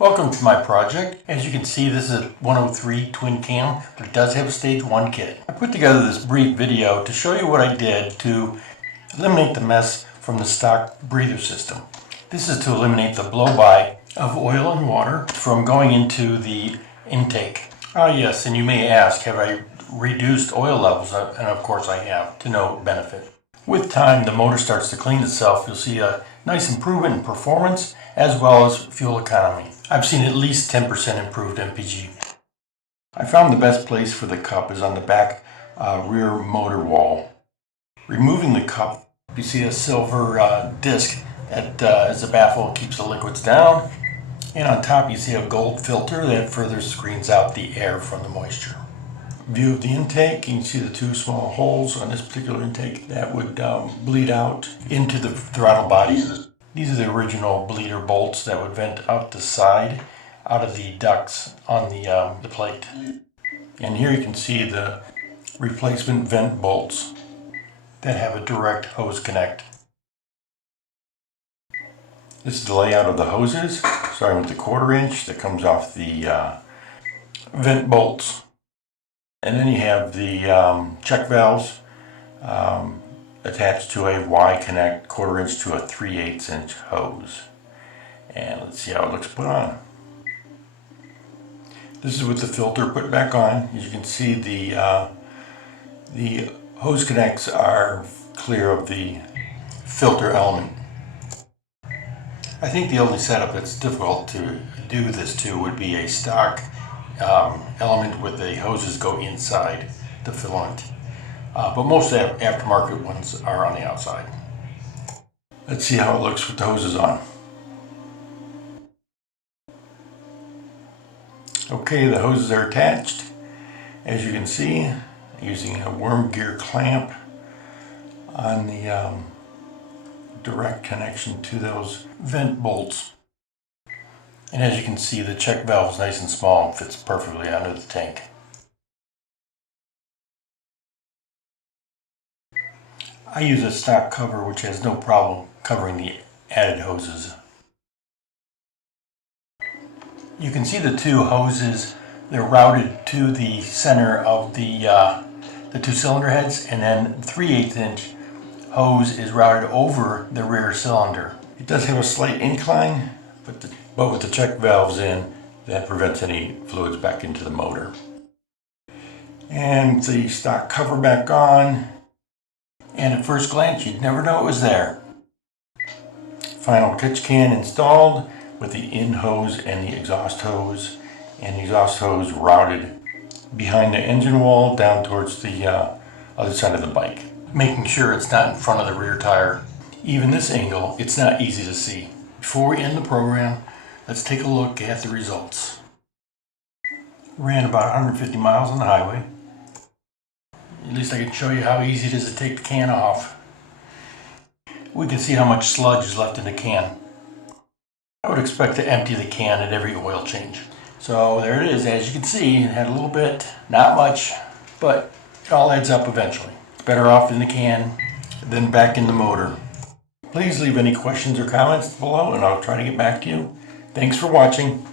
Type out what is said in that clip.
Welcome to my project. As you can see, this is a 103 twin cam, but it does have a stage 1 kit. I put together this brief video to show you what I did to eliminate the mess from the stock breather system. This is to eliminate the blow-by of oil and water from going into the intake. Yes, and you may ask, have I reduced oil levels? And of course I have, to no benefit. With time, the motor starts to clean itself. You'll see a nice improvement in performance as well as fuel economy. I've seen at least 10% improved MPG. I found the best place for the cup is on the back rear motor wall. Removing the cup, you see a silver disc that is a baffle, keeps the liquids down. And on top you see a gold filter that further screens out the air from the moisture. View of the intake, you can see the two small holes on this particular intake that would bleed out into the throttle body. These are the original bleeder bolts that would vent out the side, out of the ducts on the plate. And here you can see the replacement vent bolts that have a direct hose connect. This is the layout of the hoses, starting with the 1/4 inch that comes off the vent bolts. And then you have the check valves attached to a Y-connect 1/4 inch to a 3/8 inch hose. And let's see how it looks put on. This is with the filter put back on. As you can see, the hose connects are clear of the filter element. I think the only setup that's difficult to do this to would be a stock element where the hoses go inside the filament. But most aftermarket ones are on the outside. Let's see how it looks with the hoses on. Okay, the hoses are attached. As you can see, using a worm gear clamp on the direct connection to those vent bolts. And as you can see, the check valve is nice and small and fits perfectly under the tank. I use a stock cover which has no problem covering the added hoses. You can see the two hoses, they're routed to the center of the two cylinder heads, and then 3/8 inch hose is routed over the rear cylinder. It does have a slight incline, but with the check valves in, that prevents any fluids back into the motor. And the stock cover back on, and at first glance you'd never know it was there. Final catch can installed with the in hose and the exhaust hose, and the exhaust hose routed behind the engine wall down towards the other side of the bike, making sure it's not in front of the rear tire. Even this angle, it's not easy to see. Before we end the program, let's take a look at the results. Ran about 150 miles on the highway. At least I can show you how easy it is to take the can off. We can see how much sludge is left in the can. I would expect to empty the can at every oil change. So there it is. As you can see, it had a little bit, not much, but it all adds up eventually. Better off in the can than back in the motor. Please leave any questions or comments below and I'll try to get back to you. Thanks for watching.